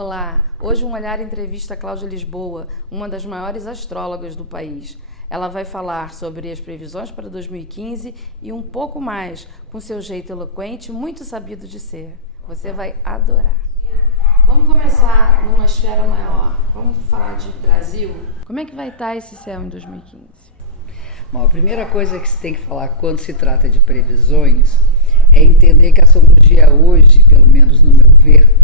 Olá, hoje um Olhar entrevista a Cláudia Lisboa, uma das maiores astrólogas do país. Ela vai falar sobre as previsões para 2015 e um pouco mais, com seu jeito eloquente, muito sabido de ser. Você vai adorar. Vamos começar numa esfera maior. Vamos falar de Brasil. Como é que vai estar esse céu em 2015? Bom, a primeira coisa que se tem que falar quando se trata de previsões é entender que a astrologia hoje, pelo menos no meu ver,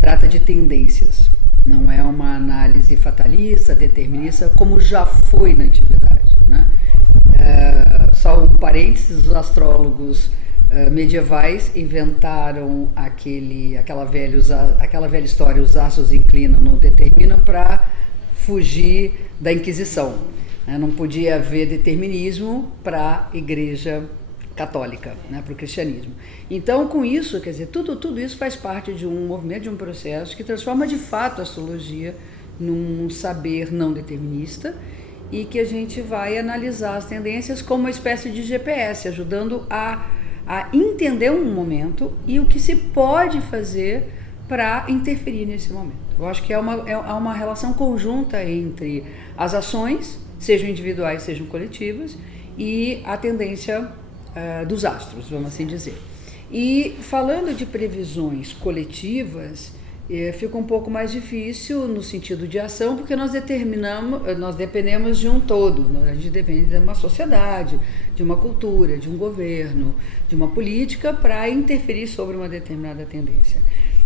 trata de tendências. Não é uma análise fatalista, determinista, como já foi na antiguidade, né? Só um parênteses, os astrólogos medievais inventaram aquela velha história, os astros inclinam, não determinam, para fugir da Inquisição. Não podia haver determinismo para a Igreja Católica, né, para o cristianismo. Então, com isso, quer dizer, tudo isso faz parte de um movimento, de um processo que transforma de fato a astrologia num saber não determinista e que a gente vai analisar as tendências como uma espécie de GPS, ajudando a entender um momento e o que se pode fazer para interferir nesse momento. Eu acho que é uma relação conjunta entre as ações, sejam individuais, sejam coletivas, e a tendência dos astros, vamos assim dizer. E falando de previsões coletivas, fica um pouco mais difícil no sentido de ação, porque nós dependemos de um todo, a gente depende de uma sociedade, de uma cultura, de um governo, de uma política para interferir sobre uma determinada tendência.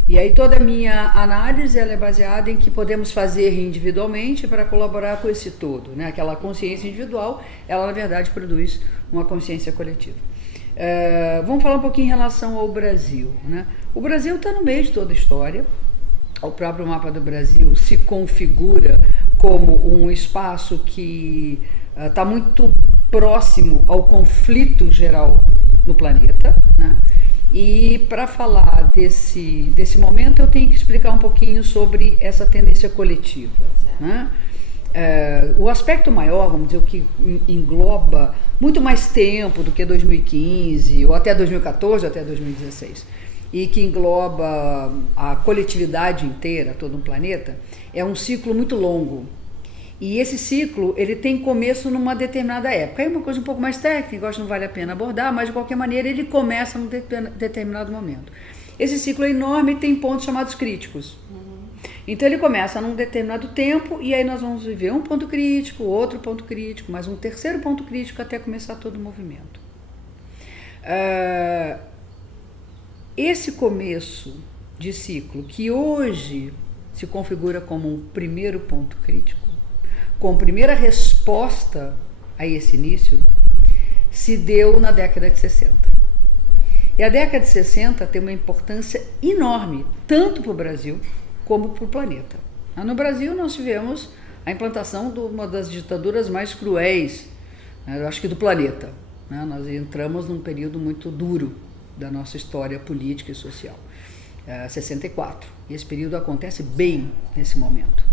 E aí toda a minha análise ela é baseada em que podemos fazer individualmente para colaborar com esse todo, né? Aquela consciência individual, ela na verdade produz uma consciência coletiva. Vamos falar um pouquinho em relação ao Brasil, né? O Brasil está no meio de toda a história. O próprio mapa do Brasil se configura como um espaço que está muito próximo ao conflito geral no planeta, né? E para falar desse momento eu tenho que explicar um pouquinho sobre essa tendência coletiva, né? O aspecto maior, vamos dizer, o que engloba muito mais tempo do que 2015 ou até 2014 ou até 2016 e que engloba a coletividade inteira, todo um planeta, é um ciclo muito longo. E esse ciclo, ele tem começo numa determinada época. É uma coisa um pouco mais técnica, acho que não vale a pena abordar, mas de qualquer maneira ele começa num determinado momento. Esse ciclo é enorme e tem pontos chamados críticos. Então ele começa num determinado tempo e aí nós vamos viver um ponto crítico, outro ponto crítico, mais um terceiro ponto crítico até começar todo o movimento. Esse começo de ciclo, que hoje se configura como um primeiro ponto crítico, com primeira resposta a esse início, se deu na década de 60. E a década de 60 tem uma importância enorme, tanto para o Brasil como para o planeta. No Brasil nós tivemos a implantação de uma das ditaduras mais cruéis, eu acho que do planeta. Nós entramos num período muito duro da nossa história política e social, 64. E esse período acontece bem nesse momento.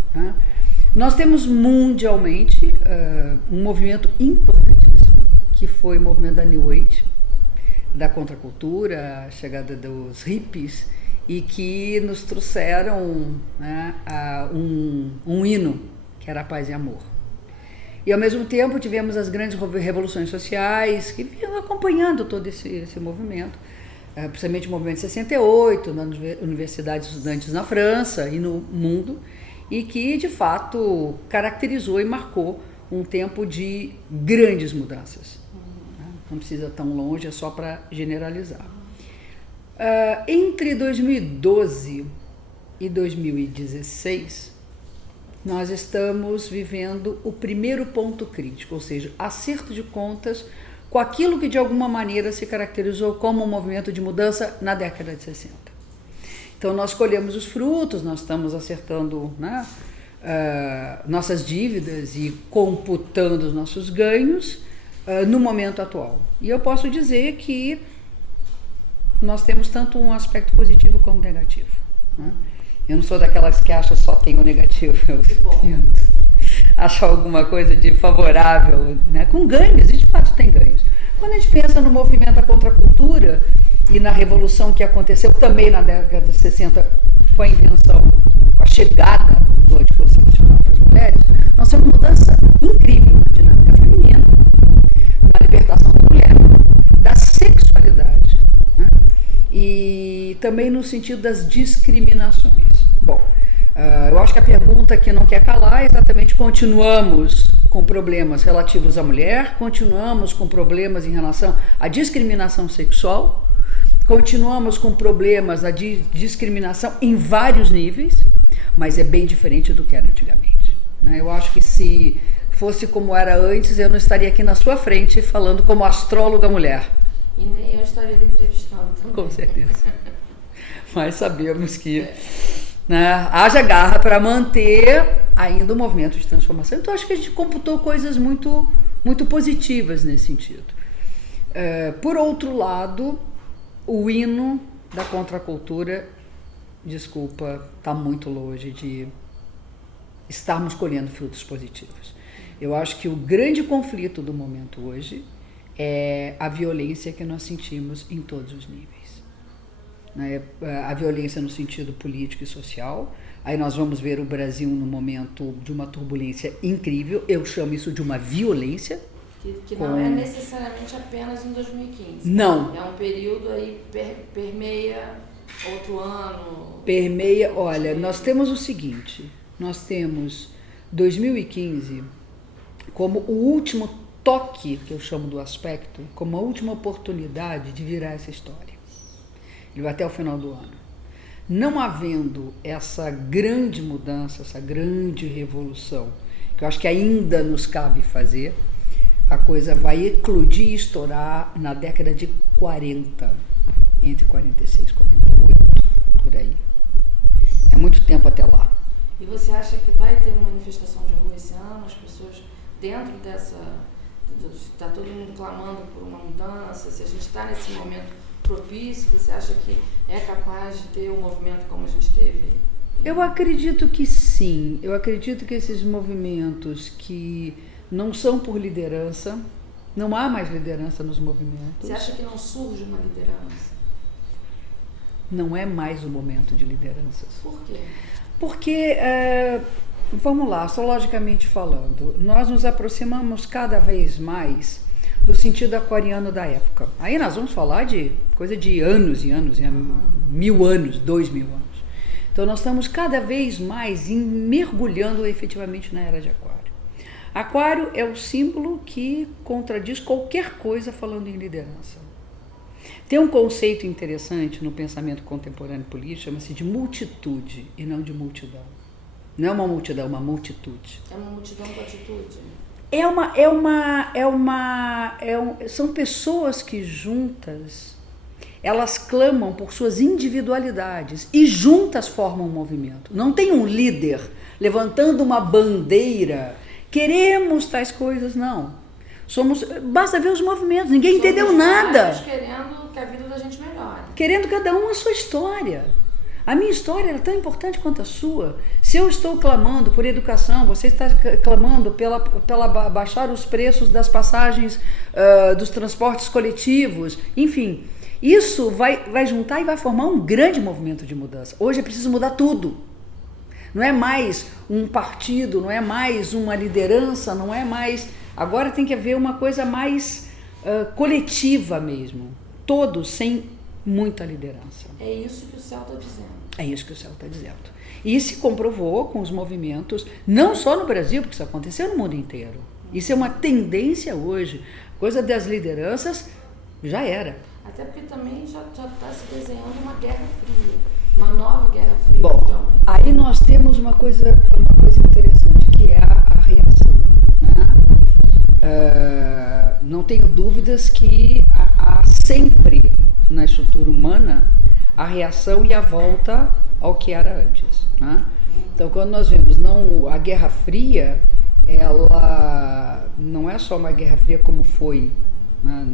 Nós temos mundialmente um movimento importantíssimo, que foi o movimento da New Age, da contracultura, a chegada dos hippies, e que nos trouxeram, né, um hino, que era a paz e amor. E ao mesmo tempo tivemos as grandes revoluções sociais, que vinham acompanhando todo esse movimento, principalmente o movimento de 68, na Universidade de Estudantes na França e no mundo, e que, de fato, caracterizou e marcou um tempo de grandes mudanças. Não precisa tão longe, é só para generalizar. Entre 2012 e 2016, nós estamos vivendo o primeiro ponto crítico, ou seja, acerto de contas com aquilo que, de alguma maneira, se caracterizou como um movimento de mudança na década de 60. Então, nós colhemos os frutos, nós estamos acertando, né, nossas dívidas e computando os nossos ganhos no momento atual. E eu posso dizer que nós temos tanto um aspecto positivo como negativo, né? Eu não sou daquelas que acham só tem o negativo, eu tento achar alguma coisa de favorável, né, com ganhos, e de fato tem ganhos. Quando a gente pensa no movimento da contracultura e na revolução que aconteceu também na década de 60 com a invenção, com a chegada do anticoncepcional para as mulheres, nós temos uma mudança incrível na dinâmica feminina, na libertação da mulher, da sexualidade, né? E também no sentido das discriminações. Bom, eu acho que a pergunta que não quer calar é exatamente: continuamos com problemas relativos à mulher, continuamos com problemas em relação à discriminação sexual, continuamos com problemas da discriminação em vários níveis, mas é bem diferente do que era antigamente, né? Eu acho que se fosse como era antes, eu não estaria aqui na sua frente falando como astróloga mulher. E nem eu estaria entrevistando também. Com certeza. Mas sabemos que, né, haja garra para manter ainda o movimento de transformação. Então, acho que a gente computou coisas muito, muito positivas nesse sentido. Por outro lado, o hino da contracultura, desculpa, está muito longe de estarmos colhendo frutos positivos. Eu acho que o grande conflito do momento hoje é a violência que nós sentimos em todos os níveis, né? A violência no sentido político e social. Aí nós vamos ver o Brasil no momento de uma turbulência incrível. Eu chamo isso de uma violência. Que não é necessariamente apenas em 2015. Não. É um período aí, permeia outro ano. Permeia, olha, nós temos o seguinte, nós temos 2015 como o último toque, que eu chamo do aspecto, como a última oportunidade de virar essa história. Ele vai até o final do ano. Não havendo essa grande mudança, essa grande revolução, que eu acho que ainda nos cabe fazer, a coisa vai eclodir e estourar na década de 40, entre 46 e 48, por aí. É muito tempo até lá. E você acha que vai ter uma manifestação de rua esse ano? As pessoas dentro dessa... Está todo mundo clamando por uma mudança? Se a gente está nesse momento propício, você acha que é capaz de ter um movimento como a gente teve? Eu acredito que sim. Eu acredito que esses movimentos que não são por liderança, não há mais liderança nos movimentos. Você acha que não surge uma liderança? Não é mais o momento de lideranças. Por quê? Porque, vamos lá, astrologicamente falando, nós nos aproximamos cada vez mais do sentido aquariano da época. Aí nós vamos falar de coisa de anos e anos, 1000 anos, 2000 anos. Então nós estamos cada vez mais mergulhando efetivamente na era de Aquário. Aquário é o símbolo que contradiz qualquer coisa falando em liderança. Tem um conceito interessante no pensamento contemporâneo político, chama-se de multitude e não de multidão. Não é uma multidão, é uma multitude. É uma multidão com atitude. São pessoas que juntas, elas clamam por suas individualidades e juntas formam um movimento. Não tem um líder levantando uma bandeira, queremos tais coisas, não. Basta ver os movimentos, ninguém entendeu nada. Querendo que a vida da gente melhore. Querendo cada um a sua história. A minha história é tão importante quanto a sua. Se eu estou clamando por educação, você está clamando pela baixar os preços das passagens dos transportes coletivos, enfim, isso vai juntar e vai formar um grande movimento de mudança. Hoje é preciso mudar tudo. Não é mais um partido, não é mais uma liderança, não é mais... Agora tem que haver uma coisa mais coletiva mesmo. Todos sem muita liderança. É isso que o céu está dizendo. É isso que o céu está dizendo. E se comprovou com os movimentos, não só no Brasil, porque isso aconteceu no mundo inteiro. Isso é uma tendência hoje. Coisa das lideranças já era. Até porque também já está se desenhando uma guerra fria. Uma nova guerra fria. Bom, aí nós temos uma coisa interessante, que é a reação, né? Não tenho dúvidas que há sempre na estrutura humana a reação e a volta ao que era antes, né? Então, quando nós vemos a Guerra Fria, ela não é só uma Guerra Fria como foi, né,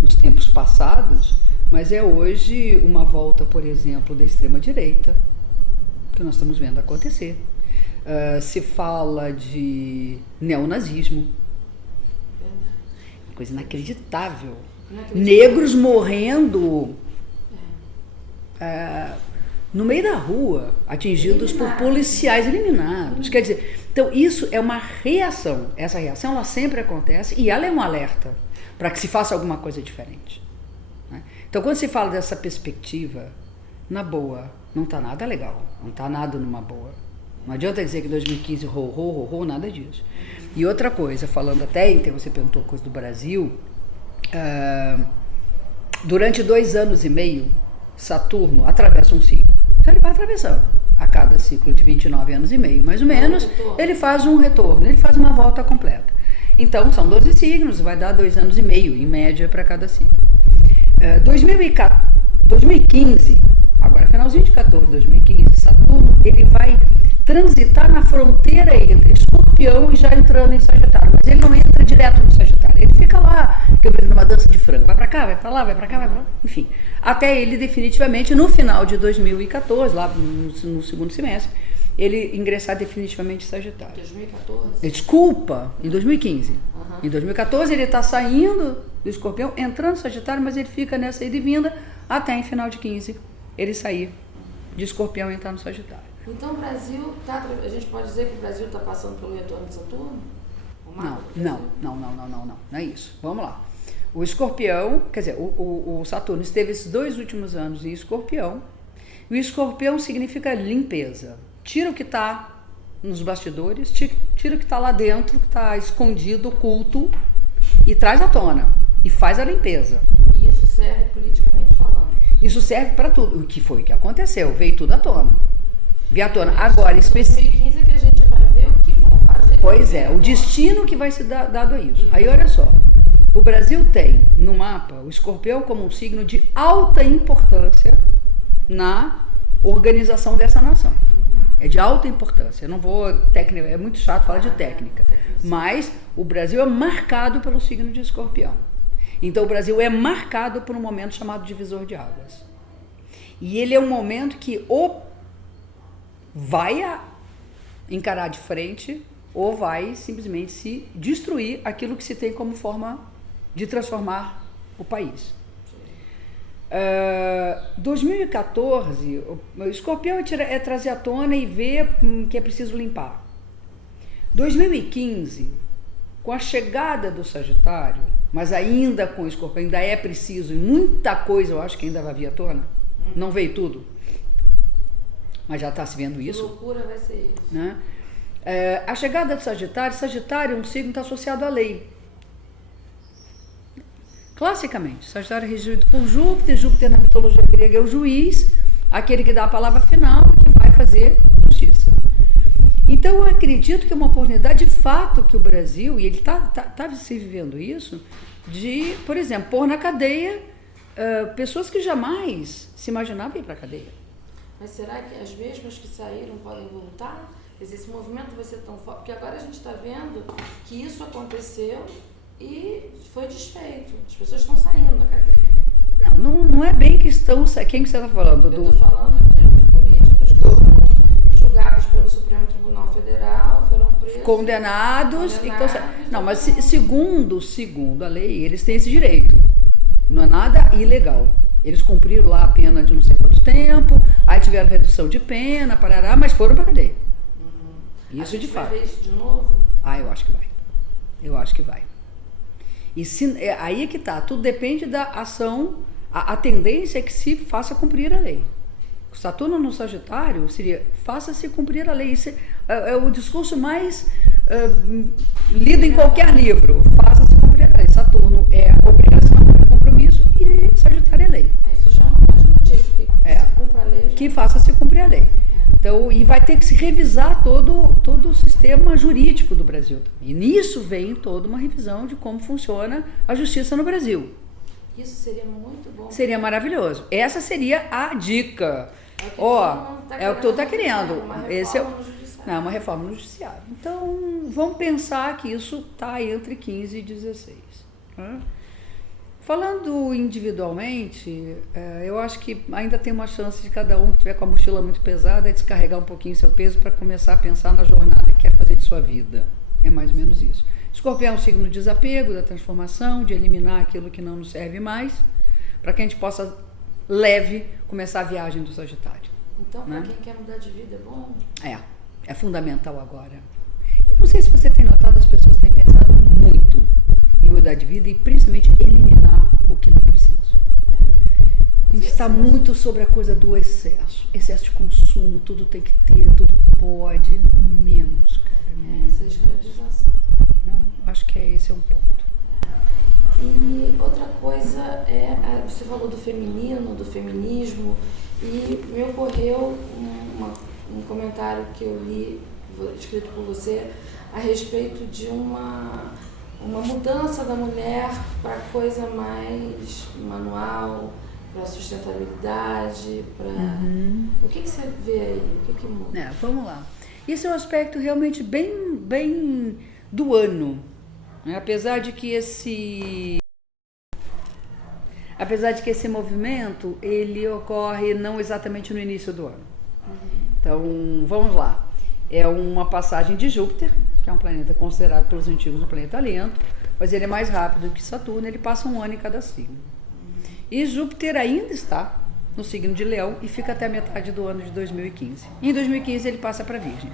nos tempos passados, mas é hoje uma volta, por exemplo, da extrema-direita, que nós estamos vendo acontecer. Se fala de neonazismo, coisa inacreditável. Negros morrendo no meio da rua, atingidos por policiais eliminados. Quer dizer, então isso é uma reação. Essa reação ela sempre acontece e ela é um alerta para que se faça alguma coisa diferente. Né? Então quando se fala dessa perspectiva, na boa, não está nada legal, não está nada numa boa. Não adianta dizer que 2015 horror, nada disso. E outra coisa, falando até, então você perguntou coisa do Brasil, durante 2 anos e meio, Saturno atravessa um signo. Então ele vai atravessando. A cada ciclo de 29 anos e meio, mais ou menos, ele faz um retorno, ele faz uma volta completa. Então são 12 signos, vai dar 2 anos e meio, em média, para cada signo. 2015, agora finalzinho de 2015, Saturno ele vai transitar na fronteira entre Escorpião e já entrando em Sagitário, mas ele não entra direto no Sagitário, ele fica lá, quebrando uma dança de frango, vai pra cá, vai pra lá, vai pra cá, vai pra lá, enfim, até ele definitivamente no final de 2014, lá no segundo semestre, ele ingressar definitivamente em Sagitário. 2014? Desculpa, em 2015. Em 2014 ele está saindo do Escorpião, entrando no Sagitário, mas ele fica nessa ida e vinda até em final de 15 ele sair de Escorpião e entrar no Sagitário. Então o Brasil, a gente pode dizer que o Brasil está passando pelo retorno de Saturno? Não é isso. Vamos lá. O Escorpião, quer dizer, o Saturno esteve esses 2 últimos anos em Escorpião, e o Escorpião significa limpeza. Tira o que está nos bastidores, tira o que está lá dentro, que está escondido, oculto, e traz à tona, e faz a limpeza. E isso serve politicamente falando? Isso serve para tudo. O que foi que aconteceu? Veio tudo à tona. Veio à tona. Agora, em 2015 é que a gente vai ver o que vão fazer. Pois é, o destino que vai ser dado a isso. Aí, olha só, o Brasil tem no mapa o Escorpião como um signo de alta importância na organização dessa nação. É de alta importância. Eu não vou técnica, é muito chato falar de técnica, mas o Brasil é marcado pelo signo de Escorpião. Então o Brasil é marcado por um momento chamado divisor de águas. E ele é um momento que ou vai encarar de frente ou vai simplesmente se destruir aquilo que se tem como forma de transformar o país. 2014, o Escorpião é trazer à tona e ver que é preciso limpar. 2015, com a chegada do Sagitário, mas ainda com o Escorpião, ainda é preciso, e muita coisa eu acho que ainda vai vir à tona, não veio tudo, mas já está se vendo isso. Que loucura vai ser isso. Né? A chegada do Sagitário é um signo que está associado à lei. Classicamente, Sagitário é regido por Júpiter. Júpiter na mitologia grega é o juiz, aquele que dá a palavra final, que vai fazer justiça. Então eu acredito que é uma oportunidade de fato que o Brasil, e ele está se vivendo isso, de, por exemplo, pôr na cadeia pessoas que jamais se imaginavam ir para a cadeia. Mas será que as mesmas que saíram podem voltar? Quer dizer, esse movimento vai ser tão forte, porque agora a gente está vendo que isso aconteceu e foi desfeito. As pessoas estão saindo da cadeia. Não é bem que estão... Quem que você está falando? Eu estou falando de políticos que foram julgados pelo Supremo Tribunal Federal, foram presos... Condenados. Então, não, mas segundo a lei, eles têm esse direito. Não é nada ilegal. Eles cumpriram lá a pena de não sei quanto tempo, aí tiveram redução de pena, parará, mas foram para a cadeia. Isso de fato. Vai ver isso de novo? Eu acho que vai. Eu acho que vai. E aí é que tá, tudo depende da ação, a tendência é que se faça cumprir a lei. O Saturno no Sagitário seria, faça-se cumprir a lei. Isso é o discurso mais lido em qualquer livro, faça-se cumprir a lei. Saturno é obrigação, é compromisso, e Sagitário é lei. Isso já é uma grande notícia, que se cumpra a lei. Que faça-se cumprir a lei. Então, e vai ter que se revisar todo o sistema jurídico do Brasil também. E nisso vem toda uma revisão de como funciona a justiça no Brasil. Isso seria muito bom. Seria maravilhoso. Essa seria a dica. É o que todo mundo está querendo. Uma reforma no judiciário. Uma reforma no judiciário. Então, vamos pensar que isso está entre 15 e 16. Né? Falando individualmente, eu acho que ainda tem uma chance de cada um que tiver com a mochila muito pesada descarregar um pouquinho seu peso para começar a pensar na jornada que quer fazer de sua vida. É mais ou menos isso. Escorpião é um signo de desapego, da transformação, de eliminar aquilo que não nos serve mais, para que a gente possa, leve, começar a viagem do Sagitário. Então, para quem quer mudar de vida, é bom? É fundamental agora. Eu não sei se você tem notado, as pessoas têm pensado muito em mudar de vida e principalmente eliminar o que não é preciso. A gente está muito sobre a coisa do excesso de consumo, tudo tem que ter, tudo pode, menos, cara. Menos. Essa escravização. Acho que esse é um ponto. E outra coisa você falou do feminino, do feminismo, e me ocorreu um comentário que eu li, escrito por você, a respeito de uma mudança da mulher para coisa mais manual, para sustentabilidade, para... O que você vê aí? O que muda? Vamos lá. Isso é um aspecto realmente bem do ano. Apesar de que esse movimento, ele ocorre não exatamente no início do ano. Então, vamos lá. É uma passagem de Júpiter, que é um planeta considerado pelos antigos um planeta lento, mas ele é mais rápido que Saturno, ele passa um ano em cada signo. E Júpiter ainda está no signo de Leão e fica até a metade do ano de 2015. Em 2015 ele passa para Virgem.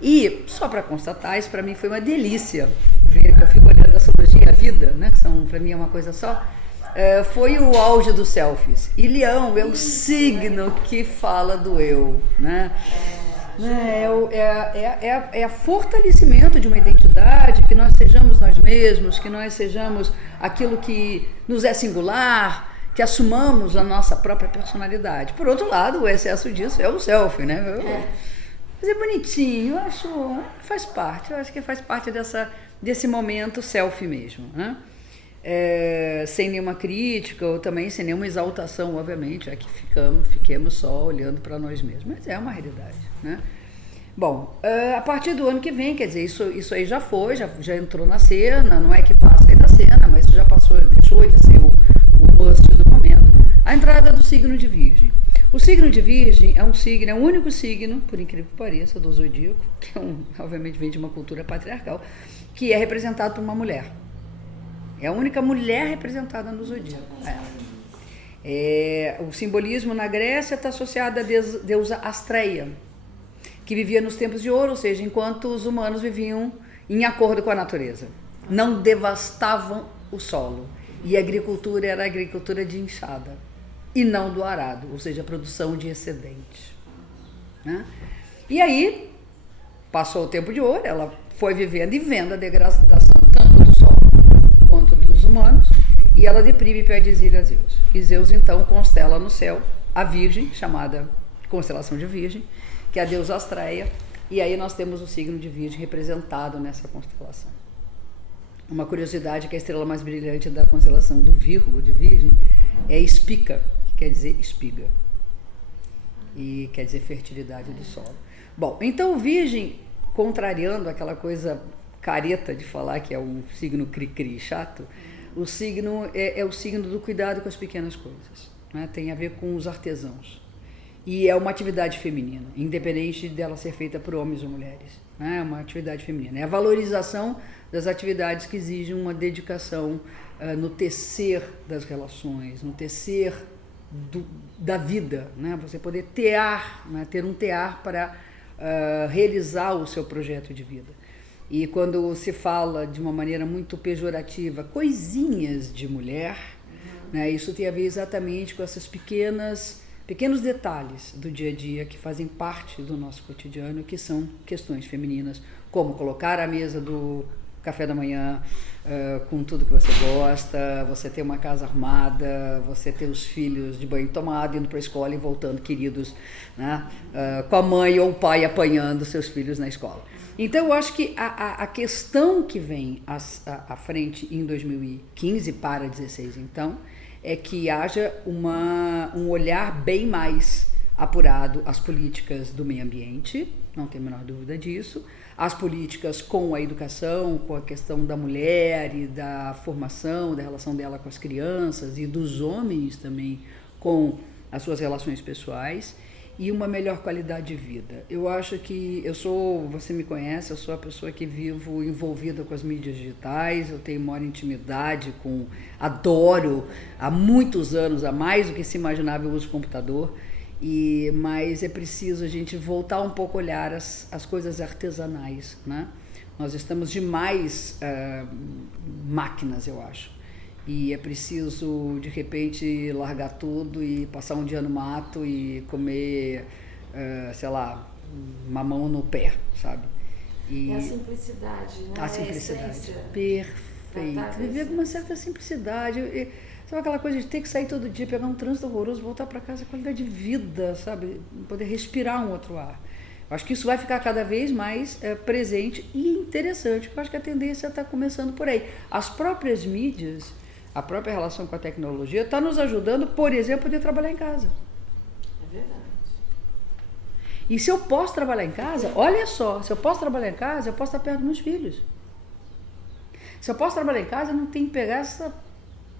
E, só para constatar, isso para mim foi uma delícia, ver que eu fico olhando a astrologia e a vida, né, que são para mim é uma coisa só, foi o auge dos selfies. E Leão é o signo que fala do eu, né? É fortalecimento de uma identidade, que nós sejamos nós mesmos, que nós sejamos aquilo que nos é singular, que assumamos a nossa própria personalidade. Por outro lado, o excesso disso é o selfie, né? Mas é bonitinho, eu acho, faz parte, eu acho que faz parte desse momento selfie mesmo, né? Sem nenhuma crítica ou também sem nenhuma exaltação, obviamente, é que fiquemos só olhando para nós mesmos, mas é uma realidade, né? Bom, a partir do ano que vem, quer dizer, isso aí já foi, já entrou na cena, não é que vá sair da cena, mas já passou, deixou de ser o must do momento, a entrada do signo de Virgem. O signo de Virgem é o único signo, por incrível que pareça, do zodíaco, que obviamente vem de uma cultura patriarcal, que é representado por uma mulher. É a única mulher representada no zodíaco. O simbolismo na Grécia está associado à deusa Astreia, que vivia nos tempos de ouro, ou seja, enquanto os humanos viviam em acordo com a natureza. Não devastavam o solo. E a agricultura era a agricultura de enxada, e não do arado, ou seja, a produção de excedente. Né? E aí, passou o tempo de ouro, ela foi vivendo e vendo a degradação tanto do solo quanto dos humanos, e ela deprime e pede exílio a Zeus. E Zeus, então, constela no céu a Virgem, chamada constelação de Virgem, que é a deusa Astreia, e aí nós temos o signo de Virgem representado nessa constelação. Uma curiosidade, que a estrela mais brilhante da constelação do Virgo de Virgem é Spica, que quer dizer espiga, e quer dizer fertilidade do solo. Bom, então o Virgem, contrariando aquela coisa careta de falar que é um signo cri-cri chato, o signo é o signo do cuidado com as pequenas coisas, né? Tem a ver com os artesãos. E é uma atividade feminina, independente dela ser feita por homens ou mulheres. Né? É uma atividade feminina. É a valorização das atividades que exigem uma dedicação no tecer das relações, no tecer da vida. Né? Você poder tear, né? Ter um tear para realizar o seu projeto de vida. E quando se fala de uma maneira muito pejorativa, coisinhas de mulher, né? Isso tem a ver exatamente com essas pequenos detalhes do dia a dia que fazem parte do nosso cotidiano, que são questões femininas, como colocar a mesa do café da manhã com tudo que você gosta, você ter uma casa arrumada, você ter os filhos de banho tomado, indo para a escola e voltando queridos, né? Com a mãe ou o pai apanhando seus filhos na escola. Então eu acho que a questão que vem à frente em 2015 para 2016, então, é que haja um olhar bem mais apurado às políticas do meio ambiente, não tem a menor dúvida disso, as políticas com a educação, com a questão da mulher e da formação, da relação dela com as crianças e dos homens também com as suas relações pessoais, e uma melhor qualidade de vida. Eu acho que você me conhece, eu sou a pessoa que vivo envolvida com as mídias digitais, eu tenho maior intimidade adoro, há muitos anos, há mais do que se imaginava, eu uso computador, Mas é preciso a gente voltar um pouco a olhar as coisas artesanais, né? Nós estamos demais máquinas, eu acho. E é preciso, de repente, largar tudo e passar um dia no mato e comer, sei lá, mamão no pé, sabe? É a simplicidade, né? A simplicidade. Perfeito. Viver com uma certa simplicidade. Sabe aquela coisa de ter que sair todo dia, pegar um trânsito horroroso, voltar para casa, qualidade de vida, sabe? Poder respirar um outro ar. Eu acho que isso vai ficar cada vez mais presente e interessante. Eu acho que a tendência está começando por aí. As próprias mídias, a própria relação com a tecnologia está nos ajudando, por exemplo, a poder trabalhar em casa. É verdade. E se eu posso trabalhar em casa, olha só, se eu posso trabalhar em casa, eu posso estar perto dos meus filhos. Se eu posso trabalhar em casa, eu não tenho que pegar essa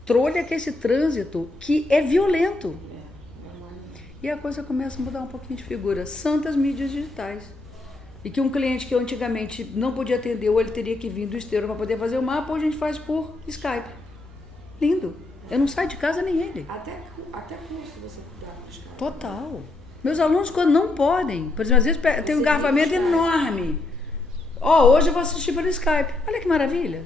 trolha que é esse trânsito, que é violento. E a coisa começa a mudar um pouquinho de figura. Santas mídias digitais. E que um cliente que eu antigamente não podia atender, ou ele teria que vir do exterior para poder fazer o mapa, hoje a gente faz por Skype. Lindo. Eu não saio de casa nem ele. Até curso você dá por Skype. Total. Meus alunos, quando não podem, por exemplo, às vezes tem um engarrafamento enorme. Hoje eu vou assistir pelo Skype. Olha que maravilha.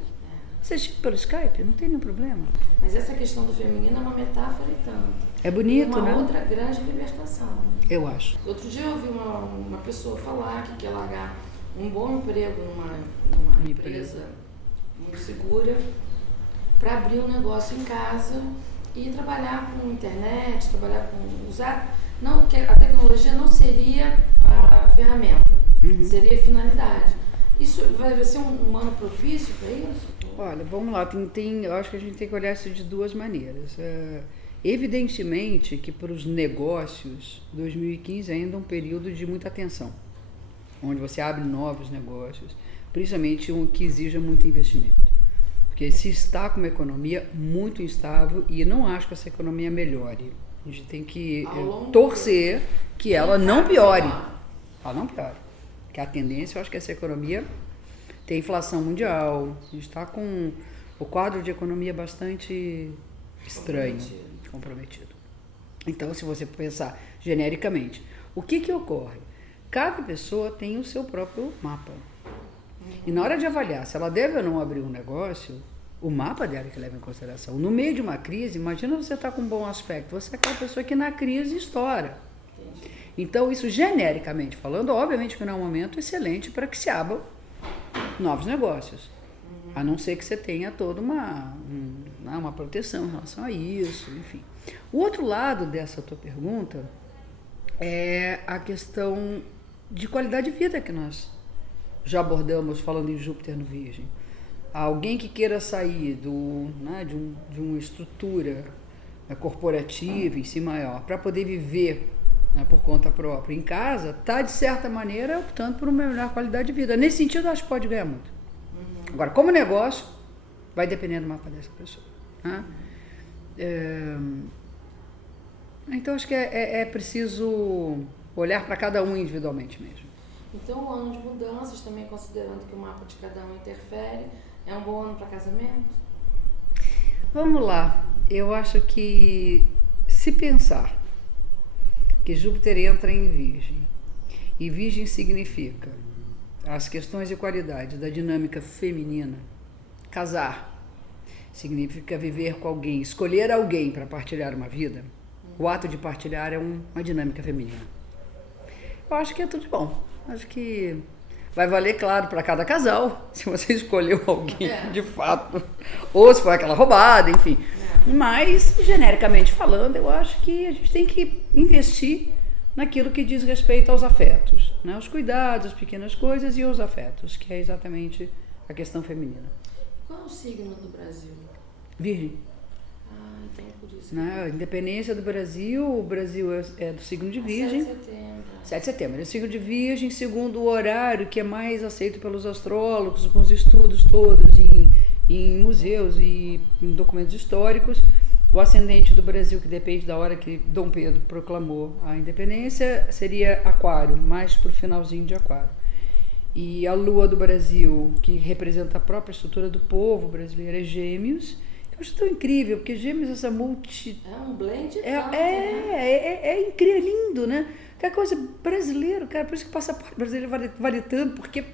Assistir pelo Skype, não tem nenhum problema. Mas essa questão do feminino é uma metáfora e tanto. É bonito, né? Uma outra grande libertação. Eu acho. Outro dia eu ouvi uma pessoa falar que quer largar um bom emprego numa empresa muito segura para abrir um negócio em casa e trabalhar com internet, trabalhar com usar. Não, que a tecnologia não seria a ferramenta, seria a finalidade. Isso vai ser um ano propício para isso? Olha, vamos lá, eu acho que a gente tem que olhar isso de duas maneiras. Evidentemente que para os negócios, 2015 ainda é um período de muita atenção, onde você abre novos negócios, principalmente um que exija muito investimento. Porque se está com uma economia muito instável, e não acho que essa economia melhore, a gente tem que torcer que ela não piore. Ela não piore. Porque a tendência, eu acho que essa economia tem inflação mundial, a gente está com o quadro de economia bastante estranho, comprometido. Então, se você pensar genericamente, o que ocorre? Cada pessoa tem o seu próprio mapa. E na hora de avaliar se ela deve ou não abrir um negócio, o mapa dela é que leva em consideração. No meio de uma crise, imagina você estar com um bom aspecto, você é aquela pessoa que na crise estoura. Então, isso genericamente falando, obviamente que não é um momento excelente para que se abram novos negócios. A não ser que você tenha toda uma proteção em relação a isso, enfim. O outro lado dessa tua pergunta é a questão de qualidade de vida que nós já abordamos falando em Júpiter no Virgem. Alguém que queira sair de uma estrutura corporativa em si maior para poder viver por conta própria em casa, está de certa maneira optando por uma melhor qualidade de vida. Nesse sentido, eu acho que pode ganhar muito. Agora, como negócio, vai depender do mapa dessa pessoa. Né? Então, acho que é preciso olhar para cada um individualmente mesmo. Então, o ano de mudanças, também considerando que o mapa de cada um interfere, é um bom ano para casamento? Vamos lá. Eu acho que, se pensar que Júpiter entra em Virgem, e Virgem significa as questões de qualidade da dinâmica feminina, casar significa viver com alguém, escolher alguém para partilhar uma vida. O ato de partilhar é uma dinâmica feminina. Eu acho que é tudo de bom. Acho que vai valer, claro, para cada casal, se você escolheu alguém de fato, ou se foi aquela roubada, enfim. Mas, genericamente falando, eu acho que a gente tem que investir naquilo que diz respeito aos afetos, né? Os cuidados, as pequenas coisas e os afetos, que é exatamente a questão feminina. Qual é o signo do Brasil? Virgem. Então é por isso. A independência do Brasil, o Brasil é do signo de Virgem. 7 de setembro. 7 de setembro, é o signo de Virgem, segundo o horário que é mais aceito pelos astrólogos, com os estudos todos em museus e em documentos históricos. O ascendente do Brasil, que depende da hora que Dom Pedro proclamou a independência, seria Aquário, mais para o finalzinho de Aquário. E a lua do Brasil, que representa a própria estrutura do povo brasileiro, é Gêmeos, Eu acho tão incrível, porque Gêmeos, essa multi... É um blend É incrível, é lindo, né? Que é coisa brasileira, cara, por isso que o passaporte brasileiro vale tanto, porque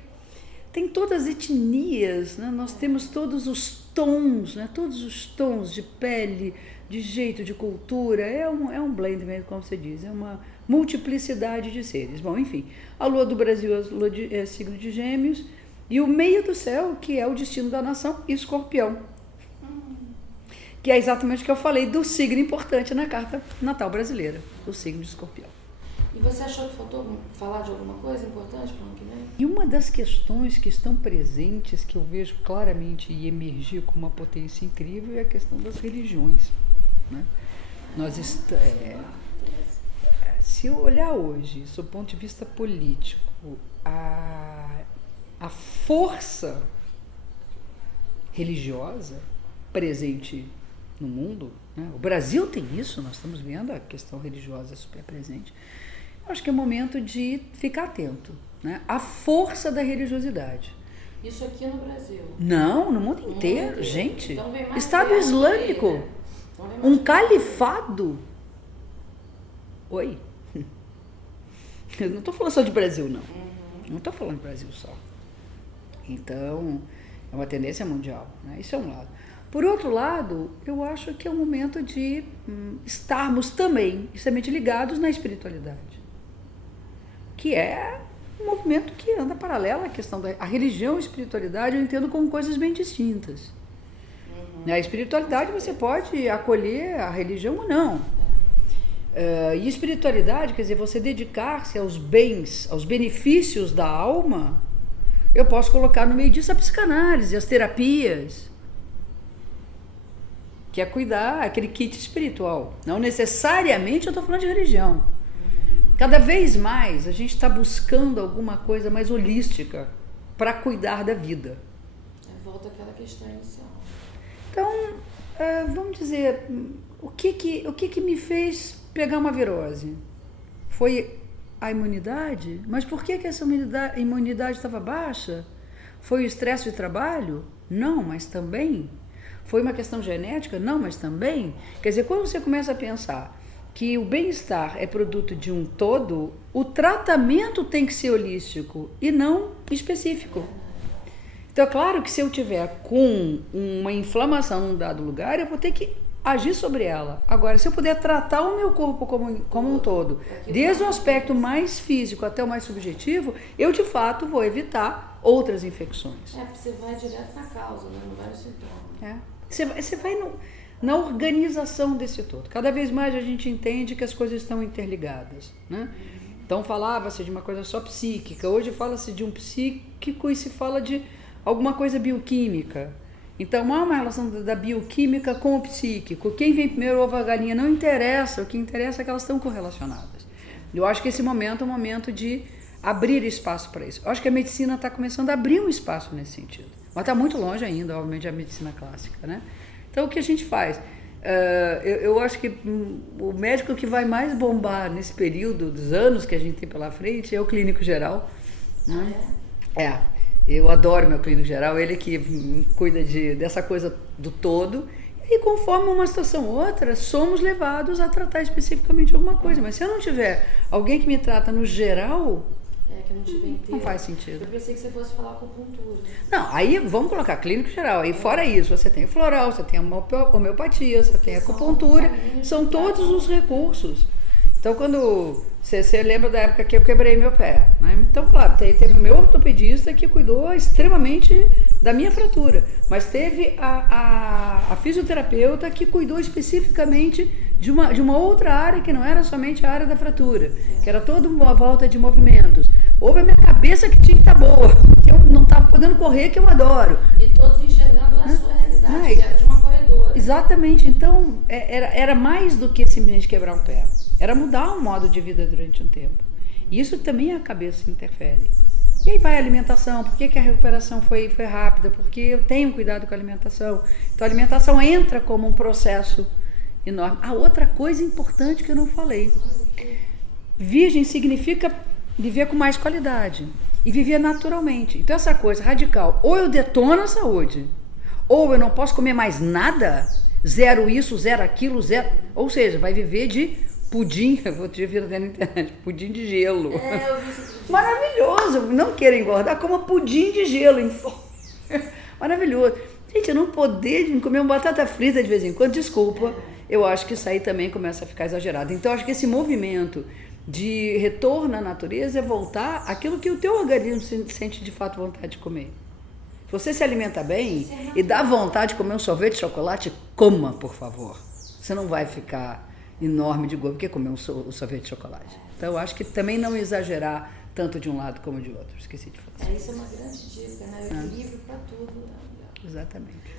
tem todas as etnias, né? Nós temos todos os tons, né? Todos os tons de pele, de jeito, de cultura, é um blend mesmo, como você diz, é uma multiplicidade de seres. Bom, enfim, a lua do Brasil é signo de Gêmeos, e o meio do céu, que é o destino da nação, Escorpião. Que é exatamente o que eu falei do signo importante na carta natal brasileira, o signo de Escorpião. E você achou que faltou falar de alguma coisa importante para o ano que vem? E uma das questões que estão presentes, que eu vejo claramente e emergir com uma potência incrível, é a questão das religiões. Né? Se eu olhar hoje, sob o ponto de vista político, a força religiosa presente no mundo, né? O Brasil tem isso, nós estamos vendo a questão religiosa super presente. Eu acho que é momento de ficar atento, né? A força da religiosidade. Isso aqui no Brasil? Não, no mundo inteiro, gente. Então vem mais Estado Islâmico, aí, né? Então um califado. Oi? Eu não estou falando só de Brasil, não. Não estou falando de Brasil só. Então, é uma tendência mundial, né? Isso é um lado. Por outro lado, eu acho que é um momento de estarmos também extremamente ligados na espiritualidade, que é um movimento que anda paralelo à questão da religião e a espiritualidade, eu entendo como coisas bem distintas. Na espiritualidade você pode acolher a religião ou não. E espiritualidade, quer dizer, você dedicar-se aos bens, aos benefícios da alma, eu posso colocar no meio disso a psicanálise, as terapias, que é cuidar, aquele kit espiritual. Não necessariamente eu estou falando de religião. Cada vez mais a gente está buscando alguma coisa mais holística para cuidar da vida. Volta àquela questão inicial. Então, vamos dizer, o que me fez pegar uma virose? Foi a imunidade? Mas por que essa imunidade estava baixa? Foi o estresse de trabalho? Não, mas também. Foi uma questão genética? Não, mas também. Quer dizer, quando você começa a pensar que o bem-estar é produto de um todo, o tratamento tem que ser holístico e não específico. Então, é claro que se eu tiver com uma inflamação num dado lugar, eu vou ter que agir sobre ela. Agora, se eu puder tratar o meu corpo como um todo, desde o aspecto mais físico até o mais subjetivo, eu, de fato, vou evitar outras infecções. Porque você vai direto na causa, né? Não vai no sintoma. Você vai na organização desse todo. Cada vez mais a gente entende que as coisas estão interligadas, né? Então falava-se de uma coisa só psíquica, hoje fala-se de um psíquico e se fala de alguma coisa bioquímica. Então há uma relação da bioquímica com o psíquico. Quem vem primeiro, ovo ou a galinha, não interessa, o que interessa é que elas estão correlacionadas. Eu acho que esse momento é um momento de abrir espaço para isso. Eu acho que a medicina está começando a abrir um espaço nesse sentido. Mas está muito longe ainda, obviamente, da medicina clássica, né? Então, o que a gente faz? Eu acho que o médico que vai mais bombar nesse período dos anos que a gente tem pela frente é o clínico geral. Né? Eu adoro meu clínico geral, ele que cuida dessa coisa do todo. E conforme uma situação ou outra, somos levados a tratar especificamente alguma coisa. Mas se eu não tiver alguém que me trata no geral... que não tiver inteiro. Não faz sentido. Eu pensei que você fosse falar acupuntura. Não, aí vamos colocar clínico geral. Aí fora isso, você tem floral, você tem a homeopatia, você tem a acupuntura. São todos os recursos. Então, quando você lembra da época que eu quebrei meu pé, né? Então, claro, teve o meu ortopedista que cuidou extremamente da minha fratura. Mas teve a fisioterapeuta que cuidou especificamente de uma outra área que não era somente a área da fratura, que era toda uma volta de movimentos. Houve a minha cabeça que tinha que estar boa, que eu não estava podendo correr, que eu adoro. E todos enxergando a sua realidade, que era de uma corredora. Exatamente. Então, era mais do que simplesmente quebrar um pé. Era mudar o modo de vida durante um tempo. E isso também a cabeça interfere. E aí vai a alimentação. Por que a recuperação foi rápida? Porque eu tenho cuidado com a alimentação. Então, a alimentação entra como um processo enorme. Outra coisa importante que eu não falei. Virgem significa viver com mais qualidade e viver naturalmente. Então essa coisa radical, ou eu detono a saúde, Ou eu não posso comer mais nada, zero isso, zero aquilo, zero... Ou seja, vai viver de pudim, eu vou te ver na internet, pudim de gelo. Eu vi isso. Maravilhoso, não queira engordar, coma pudim de gelo. Maravilhoso. Gente, eu não poder comer uma batata frita de vez em quando, desculpa, eu acho que isso aí também começa a ficar exagerado. Então, eu acho que esse movimento de retorno à natureza é voltar àquilo que o teu organismo sente de fato vontade de comer. Se você se alimenta bem e dá vontade de comer um sorvete de chocolate, coma, por favor. Você não vai ficar enorme de gordo porque comer um sorvete de chocolate. Então, eu acho que também não exagerar tanto de um lado como de outro. Esqueci de falar. Isso é uma grande dica, né? O equilíbrio para tudo. Exatamente.